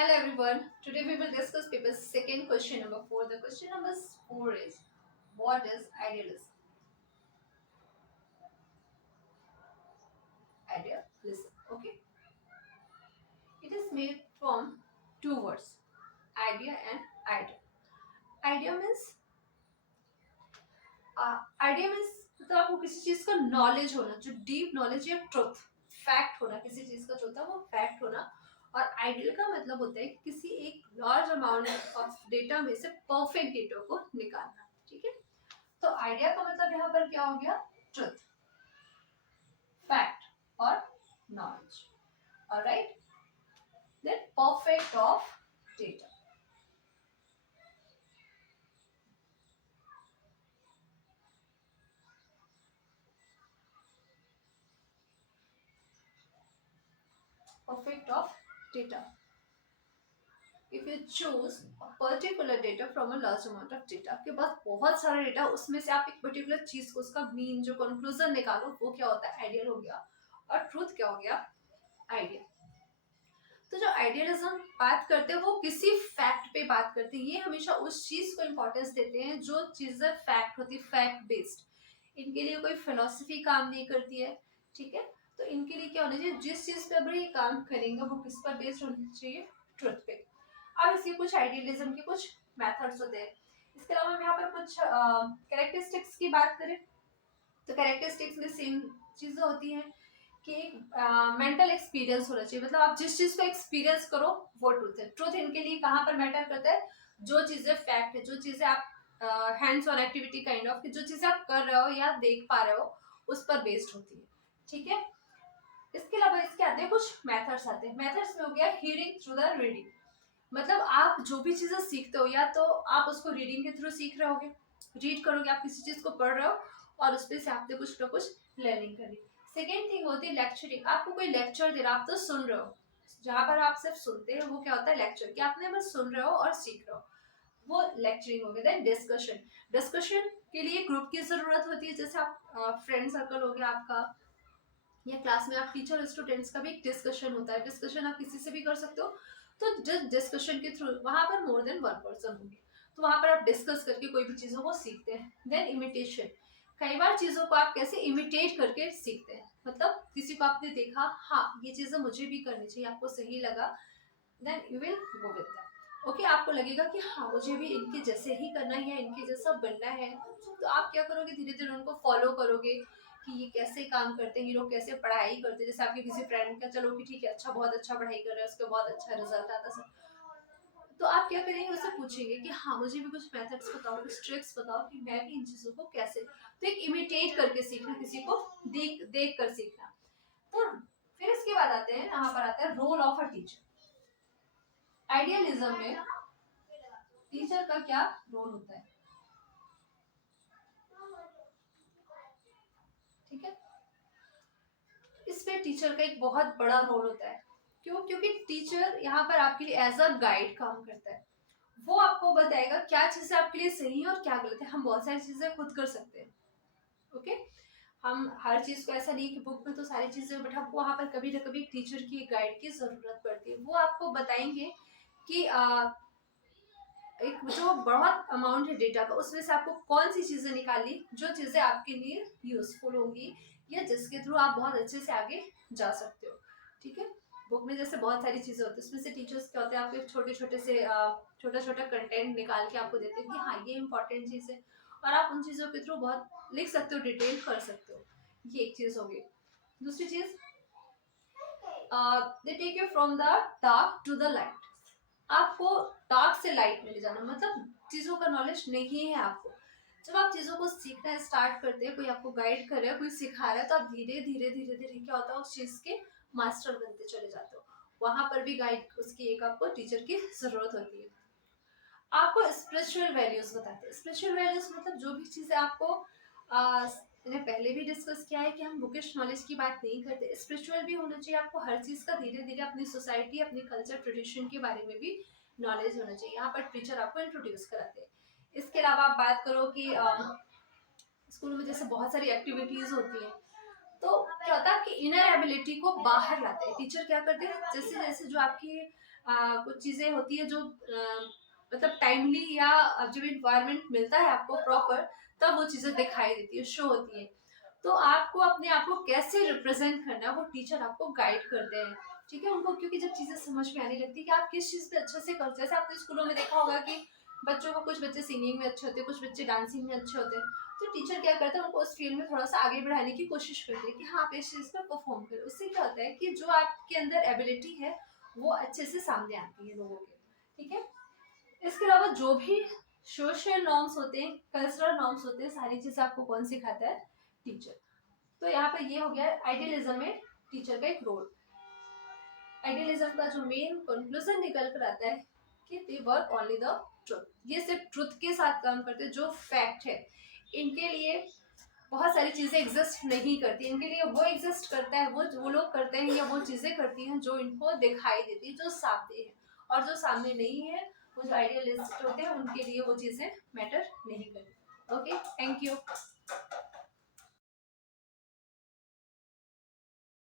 Hello everyone. Today we will discuss paper second question number 4. The question number 4 is what is idealism? Idealism. Okay. It is made from two words, idea and idol. Idea means idea means मतलब आपको किसी चीज का knowledge होना, जो deep knowledge या truth fact होना, किसी चीज का जो होता है वो फैक्ट होना। और आइडियल का मतलब होता है कि किसी एक लार्ज अमाउंट ऑफ डेटा में से परफेक्ट डेटा को निकालना। ठीक है, तो आइडिया का मतलब यहाँ पर क्या हो गया, ट्रुथ, फैक्ट और knowledge. Alright, then perfect of data. Perfect of data, if you choose particular data from a large amount of data, आपके पास बहुत सारा डेटा, उसमें से आप एक पर्टिकुलर चीज को, उसका मीन जो कंक्लूजन निकालो, वो क्या होता है, आइडियल हो गया। और ट्रूथ क्या हो गया, आइडिया। तो जो आइडियलिज्म बात करते हैं वो किसी फैक्ट पे बात करते हैं, ये हमेशा उस चीज को इम्पोर्टेंस देते हैं जो चीजें फैक्ट होती है, फैक्ट बेस्ड। इनके लिए कोई फिलोसफी काम नहीं करती है। ठीक है, तो इनके लिए क्या होना चाहिए, जिस चीज पे अब ये काम करेंगे वो किस पर बेस्ड होना चाहिए, ट्रुथ पे। अब इसके कुछ आइडियलिज्म के कुछ मेथड्स होते हैं। इसके अलावा हम यहाँ पर कुछ कैरेक्टरिस्टिक्स की बात करें तो कैरेक्टरिस्टिक्स में सेम चीजें होती हैं कि मेंटल एक्सपीरियंस होना चाहिए, मतलब आप जिस चीज को एक्सपीरियंस करो वो ट्रूथ है। ट्रूथ इनके लिए कहाँ पर मैटर करता है, जो चीजें फैक्ट है, जो चीजें आप hands on activity kind of, जो चीजें आप कर रहे हो या देख पा रहे हो उस पर बेस्ड होती है। ठीक है, इसके अलावा इसके आते हैं कुछ मेथड्स आते हैं। मेथड्स में हो गया हियरिंग थ्रू द रीडिंग, मतलब आप जो भी चीजें सीखते हो या तो आप उसको रीडिंग के थ्रू सीख रहे होगे, रीड करोगे, आप किसी चीज को पढ़ रहे हो और उस पर से आपने कुछ ना कुछ लर्निंग करी। सेकेंड थिंग होती है लेक्चरिंग, आपको कोई लेक्चर दे रहा, आप तो सुन रहे हो, जहां पर आप सिर्फ सुनते हैं वो क्या होता है, लेक्चर, कि आपने बस सुन रहे हो और सीख रहे हो, वो लेक्चरिंग हो गया। देन डिस्कशन, डिस्कशन के लिए ग्रुप की जरूरत होती है, जैसे आप फ्रेंड सर्कल हो गया आपका, या क्लास में आप टीचर स्टूडेंट्स का भी एक डिस्कशन होता है, डिस्कशन आप किसी से भी कर सकते हो। तो जस्ट डिस्कशन के थ्रू वहां पर मोर देन वन पर्सन होंगे, तो वहां पर आप डिस्कस करके कोई भी चीजों को सीखते हैं। देन इमिटेशन, कई बार चीजों को आप कैसे इमिटेट करके सीखते हैं, मतलब किसी को आपने देखा, हाँ ये चीजें मुझे भी करनी चाहिए, आपको सही लगा, then you will go with that. Okay, आपको लगेगा कि हाँ मुझे भी इनके जैसे ही करना है, इनके जैसा बनना है, तो आप क्या करोगे, धीरे धीरे उनको फॉलो करोगे कि ये कैसे काम करते हैं, ये लोग कैसे पढ़ाई करते हैं। जैसे आपके किसी फ्रेंड का, चलो कि ठीक है, अच्छा बहुत अच्छा पढ़ाई कर रहा है, उसका बहुत अच्छा रिजल्ट आता है, तो आप क्या करेंगे, उससे पूछेंगे कि हाँ मुझे भी कुछ मेथड्स बताओ, कुछ ट्रिक्स बताओ कि मैं भी इन चीजों को कैसे, तो एक इमिटेट करके सीखना, किसी को देख देख कर सीखना। तो फिर इसके बाद आते हैं, यहाँ पर आता है role of a teacher. Idealism में टीचर का क्या रोल होता है, ठीक है, इस पे टीचर का एक बहुत बड़ा रोल होता है। क्यों, क्योंकि टीचर यहाँ पर आपके लिए एज अ गाइड काम करता है, वो आपको बताएगा क्या चीजें आपके लिए सही है और क्या गलत है। हम बहुत सारी चीजें खुद कर सकते हैं, ओके, हम हर चीज को ऐसा नहीं कि बुक में तो सारी चीजें, बट हमको वहां पर कभी ना कभी टीचर की गाइड की जरूरत पड़ती है। वो आपको बताएंगे कि एक जो बहुत अमाउंट है डेटा का, उसमें से आपको कौन सी चीजें निकालनी, जो चीजें आपके लिए यूजफुल होंगी या जिसके थ्रू आप बहुत अच्छे से आगे जा सकते हो। ठीक है, बुक में जैसे बहुत सारी चीजें होती है, उसमें से टीचर्स क्या होते हैं, आपको छोटे छोटे से छोटा छोटा कंटेंट निकाल के आपको देते हैं कि हाँ ये इंपॉर्टेंट चीज है, और आप उन चीजों के थ्रू बहुत लिख सकते हो, डिटेल कर सकते हो। ये एक चीज होगी। दूसरी चीज, they take you from the dark to the light, आपको डार्क से लाइट में ले जाना, मतलब चीजों का नॉलेज नहीं है आपको, जब आप चीजों को सीखना स्टार्ट करते हैं, कोई आपको गाइड कर रहा है, कोई सिखा रहा है, तो आप धीरे धीरे धीरे धीरे क्या होता है, उस चीज के मास्टर बनते चले जाते हो। वहां पर भी गाइड, उसकी एक आपको टीचर की जरूरत होती है। आपको स्पिरिचुअल वैल्यूज बताते हैं। स्पिरिचुअल वैल्यूज मतलब जो भी चीजें आपको मैंने पहले भी डिस्कस किया है कि हम बुकिश नॉलेज की बात नहीं करते, स्पिरिचुअल भी होना चाहिए आपको, हर चीज का धीरे धीरे अपनी सोसाइटी, अपनी कल्चर, ट्रेडिशन के बारे में भी नॉलेज होना चाहिए। यहाँ पर टीचर आपको इंट्रोड्यूस कराते हैं। इसके अलावा आप बात करो कि स्कूल में जैसे बहुत सारी एक्टिविटीज होती है, तो क्या होता है, आपकी इनर एबिलिटी को बाहर लाते हैं टीचर। क्या करते हैं, जैसे जैसे जो आपकी कुछ चीजें होती है जो मतलब टाइमली या जब इन्वायरमेंट मिलता है आपको प्रॉपर, तब वो चीजें दिखाई देती है, शो होती है। तो आपको अपने आप को कैसे रिप्रेजेंट करना है वो टीचर आपको गाइड करते हैं। ठीक है, उनको क्योंकि जब चीजें समझ में आने लगती है कि आप किस चीज पे अच्छे से करते हैं। जैसे आपने स्कूलों में देखा होगा कि बच्चों को, कुछ बच्चे सिंगिंग में अच्छे होते हैं, कुछ बच्चे डांसिंग में अच्छे होते हैं, तो टीचर क्या करते हैं, उनको उस फील्ड में थोड़ा सा आगे बढ़ाने की कोशिश करते हैं कि हाँ आप इस चीज पर परफॉर्म करो। उससे क्या होता है कि जो आपके अंदर एबिलिटी है वो अच्छे से सामने आती है लोगों के। ठीक है, इसके अलावा जो भी सोशल नॉर्म्स होते हैं, कल्चरल नॉर्म्स होते हैं, सारी चीजें आपको कौन सिखाता है? टीचर। तो यहाँ पे ये हो गया आइडियलिज्म में टीचर का एक रोल। आइडियलिज्म का जो मेन कंक्लूजन निकल कर आता है कि they work only the truth, ये सिर्फ ट्रुथ के साथ काम करते हैं, जो फैक्ट है। इनके लिए बहुत सारी चीजें एग्जिस्ट नहीं करती, इनके लिए वो एग्जिस्ट करता है, वो लोग करते हैं या वो चीजें करती हैं जो इनको दिखाई देती है, जो सामने है। और जो सामने नहीं है, वो जो आइडियलिस्ट होते हैं, उनके लिए वो चीजें मैटर नहीं करती। Okay, thank you.